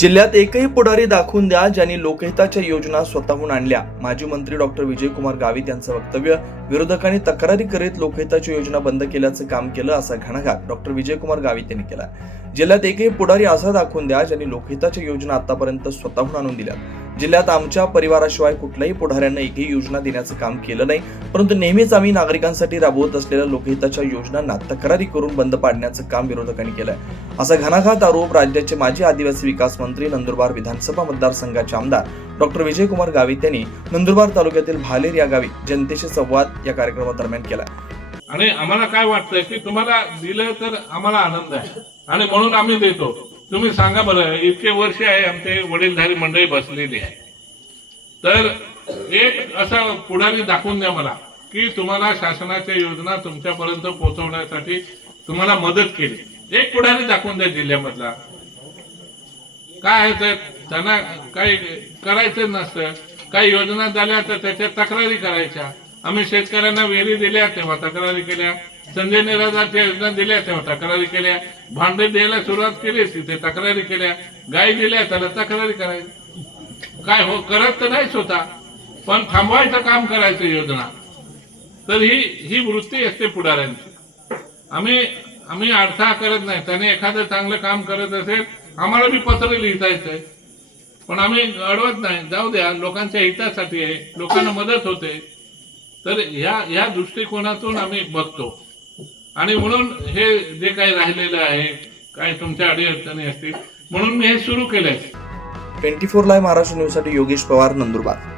जिल्ह्यात एकही पुढारी दाखवून द्या ज्यांनी लोकहिताच्या योजना स्वतःहून आणल्या. माजी मंत्री डॉक्टर विजयकुमार गावित यांचं वक्तव्य विरोधकांनी तक्रारी करीत लोकहिताची योजना बंद केल्याचं काम केलं असा घणाघात डॉक्टर विजयकुमार गावित यांनी केला जिल्ह्यात एकही पुढारी असा दाखवून द्या ज्यांनी लोकहिताच्या योजना आतापर्यंत स्वतःहून आणून दिल्या जिल्ह्यात आमच्या परिवाराशिवाय कुठल्याही पुढाऱ्यांना एकही योजना देण्याचं काम केलं नाही परंतु नेहमीच आम्ही नागरिकांसाठी राबवत असलेल्या लोकहिताच्या योजनांना तक्रारी करून बंद पाडण्याचं काम विरोधकांनी केलंय. असा घणाघात आरोप राज्याचे माजी आदिवासी विकास मंत्री नंदुरबार विधानसभा मतदारसंघाचे आमदार डॉक्टर विजयकुमार गावित यांनी नंदुरबार तालुक्यातील भालेर या गावी जनतेशी संवाद या कार्यक्रमादरम्यान केला आणि आम्हाला काय वाटतंय की तुम्हाला दिलं तर आम्हाला आनंद आहे. आणि म्हणून आम्ही देतो. तुम्ही सांगा बरं इतके वर्ष आहे आमचे वडीलधारी मंडळी बसलेली आहे. तर एक असा पुढारी दाखवून द्या मला की तुम्हाला शासनाच्या योजना तुमच्यापर्यंत पोहोचवण्यासाठी तुम्हाला मदत केली. एक पुढारी दाखवून द्या जिल्ह्यामधला. काय आहे तर त्यांना काही करायचं नसतं. काही योजना झाल्या तर त्याच्या तक्रारी करायच्या. आम्ही शेतकऱ्यांना विहिरी दिल्या तेव्हा तक्रारी केल्या. संजय निराधारच्या योजना दिल्या तेव्हा तक्रारी केल्या. भांडे द्यायला सुरुवात केली तिथे तक्रारी केल्या. गाय दिल्या त्याला तक्रारी करायची. काय हो करत तर नाहीच होता पण थांबवायचं काम करायचं योजना. तर ही ही वृत्ती असते पुढाऱ्यांची. आम्ही आम्ही अडथळा करत नाही. त्याने एखादं चांगलं काम करत असेल आम्हाला बी पत्र लिहिता येतंय पण आम्ही अडवत नाही. जाऊ द्या लोकांच्या हितासाठी आहे. लोकांना मदत होते. तर ह्या ह्या दृष्टिकोनातून आम्ही बघतो. आणि म्हणून हे जे काही राहिलेलं आहे काय तुमच्या अडीअडचणी असतील म्हणून मी हे सुरू केलंय. ट्वेंटी फोर लाईव्ह महाराष्ट्र न्यूजसाठी योगेश पवार नंदुरबार.